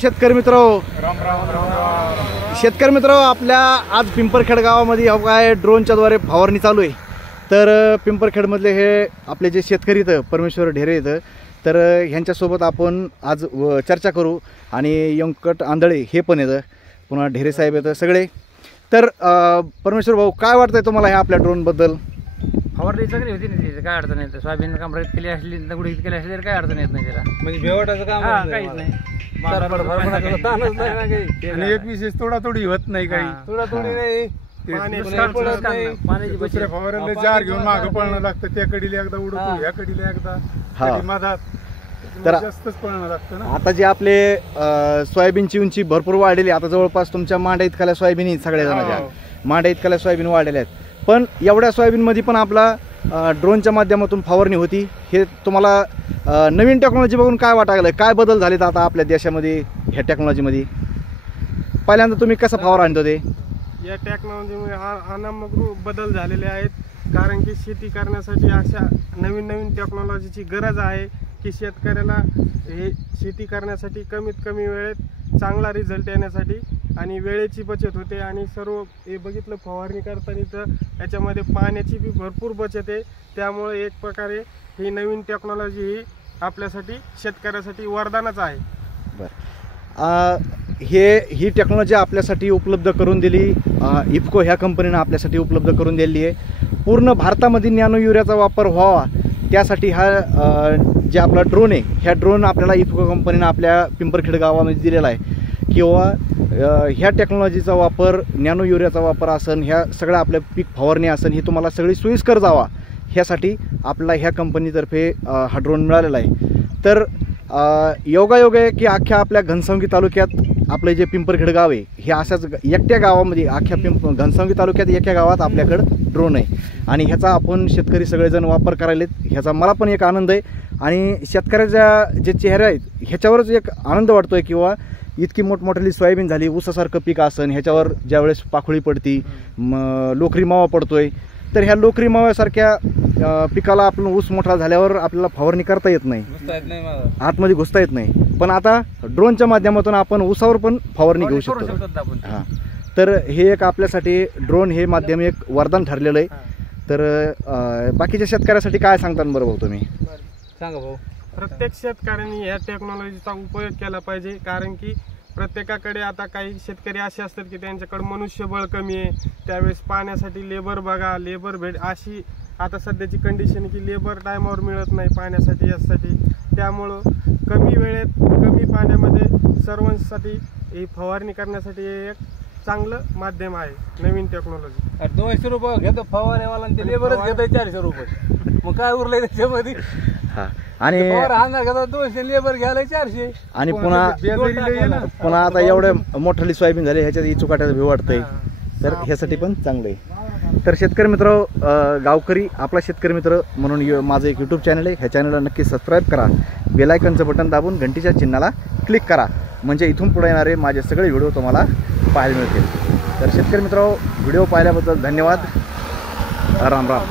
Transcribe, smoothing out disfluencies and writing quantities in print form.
शेतकरी मित्र शेतकरी मित्र आपल्या आज पिंपरखेड गावामध्ये काय ड्रोनच्या द्वारे फवारणी चालू आहे। तर पिंपरखेडमधले हे आपले जे शेतकरी आहेत परमेश्वर ढेरे आहेत, तर ह्यांच्यासोबत आपण आज चर्चा करू। आणि यंकट आंधळे हे पण आहेत, पुन्हा ढेरे साहेब आहेत सगळे। तर परमेश्वर भाऊ, काय वाटतंय तुम्हाला ह्या आपल्या ड्रोनबद्दल? फवारणी चांगली होती ना, तिथे काय अडचण नाही। सोयाबीन कांबळीत केली असली, दगडीत केली असली तर काय अडचण येत नाही त्याला, म्हणजे बेवटाचं काम काहीच नाही। आणि एक विशेष तोडातोडी होत नाही, काही तोडातोडी नाही, पाण्याची दुसऱ्या फवाऱ्याला जार घेऊन मागं पळणं लागतं, त्या कडीला एकदा उडतो, ह्या कडीला एकदा मधात जास्तच पळणं लागतं ना। आता जे आपले सोयाबीनची उंची भरपूर वाढलेली, आता जवळपास तुमच्या मांडा इतकाल्या सोयाबीन सगळ्या जणांच्या मांडा इतकाल्या सोयाबीन वाढलेल्या आहेत। पण एवढ्या सोयाबीनमध्ये पण आपला ड्रोनच्या माध्यमातून फवारणी होती। हे तुम्हाला नवीन टेक्नॉलॉजी बघून काय वाटायला, काय बदल झालेत आता आपल्या देशामध्ये ह्या टेक्नॉलॉजीमध्ये? पहिल्यांदा तुम्ही कसं फवार आणतो ते? या टेक्नॉलॉजीमुळे अनामक बदल झालेले आहेत, कारण की शेती करण्यासाठी अशा नवीन नवीन टेक्नॉलॉजीची गरज आहे की शेतकऱ्याला हे शेती करण्यासाठी कमीत कमी वेळेत चांगला रिझल्ट येण्यासाठी आणि वेळेची बचत होते। आणि सर्व हे बघितलं फवारणी करताना तर याच्यामध्ये पाण्याची बी भरपूर बचत आहे, त्यामुळे एक प्रकारे ही नवीन टेक्नॉलॉजी ही आपल्यासाठी शेतकऱ्यासाठी वरदानच आहे। ही टेक्नॉलॉजी आपल्यासाठी उपलब्ध करून दिली, इफको ह्या कंपनीनं आपल्यासाठी उपलब्ध करून दिली आहे। पूर्ण भारतामध्ये नॅनो युरियाचा वापर व्हावा त्यासाठी हा जे आपला ड्रोन आहे, ह्या ड्रोन आपल्याला इफको कंपनीनं आपल्या पिंपरखेड गावामध्ये दिलेला आहे। किंवा ह्या टेक्नॉलॉजीचा वापर, नॅनो युरियाचा वापर असन, ह्या सगळ्या आपल्या पीक फवारणी असन, ही तुम्हाला सगळी सोयीस्कर जावा ह्यासाठी आपला ह्या कंपनीतर्फे हा ड्रोन मिळालेला आहे। तर योगायोग आहे की अख्ख्या आपल्या घनसावंगी तालुक्यात आपले जे पिंपरखेड गाव आहे, हे अशाच एकट्या गावामध्ये अख्ख्या घनसावंगी तालुक्यात एका गावात आपल्याकडं ड्रोन आहे आणि ह्याचा आपण शेतकरी सगळेजण वापर करायलेत, ह्याचा मला पण एक आनंद आहे। आणि शेतकऱ्याच्या जे चेहरे आहेत ह्याच्यावरच एक आनंद वाटतोय, किंवा इतकी मोठमोठी सोयाबीन झाली, ऊसासारखं पीक असन, ह्याच्यावर ज्यावेळेस पाखोळी पडती, लोकरी मावा पडतोय, तर ह्या लोकरी माव्यासारख्या पिकाला आपण ऊस मोठा झाल्यावर आपल्याला फवारणी करता येत नाही, आतमध्ये घुसता येत नाही। पण आता ड्रोनच्या माध्यमातून आपण ऊसावर पण फवारणी घेऊ शकतो। हां, तर हे एक आपल्यासाठी ड्रोन हे माध्यम एक वरदान ठरलेलं आहे। तर बाकीच्या शेतकऱ्यासाठी काय सांगतात बरं भाऊ तुम्ही? सांगा भाऊ। प्रत्येक शेतकऱ्यांनी या टेक्नॉलॉजीचा उपयोग केला पाहिजे, कारण की प्रत्येकाकडे आता काही शेतकरी असे असतात की त्यांच्याकडे मनुष्यबळ कमी आहे, त्यावेळेस पाण्यासाठी लेबर बघा, लेबर भेट अशी आता सध्याची कंडिशन की लेबर टायमावर मिळत नाही पाण्यासाठी, यासाठी। त्यामुळं कमी वेळेत कमी पाण्यामध्ये सर्वांसाठी ही फवारणी करण्यासाठी हे एक चांगलं माध्यम आहे नवीन टेक्नॉलॉजी। 200 रुपये घेतो फवारेवाला, ते लेबरच घेतो 400 रुपये, मग काय उरलंय त्याच्यामध्ये? हां, आणि 200 लेबर घ्यायला 400, आणि पुन्हा आता एवढं मोठाली सोयाबीन झाली, ह्याच्यात चुकाट्याचं भी वाटतंय, तर ह्यासाठी पण चांगलं आहे। तर शेतकरी मित्र, गावकरी आपला शेतकरी मित्र म्हणून माझं एक यूट्यूब चॅनल आहे, ह्या चॅनलला नक्की सबस्क्राईब करा, बेल आयकॉनचं बटन दाबून घंटीच्या चिन्हाला क्लिक करा, म्हणजे इथून पुढे येणारे माझे सगळे व्हिडिओ तुम्हाला पाहायला मिळतील। तर शेतकरी मित्रांनो, व्हिडिओ पाहिल्याबद्दल धन्यवाद। राम राम।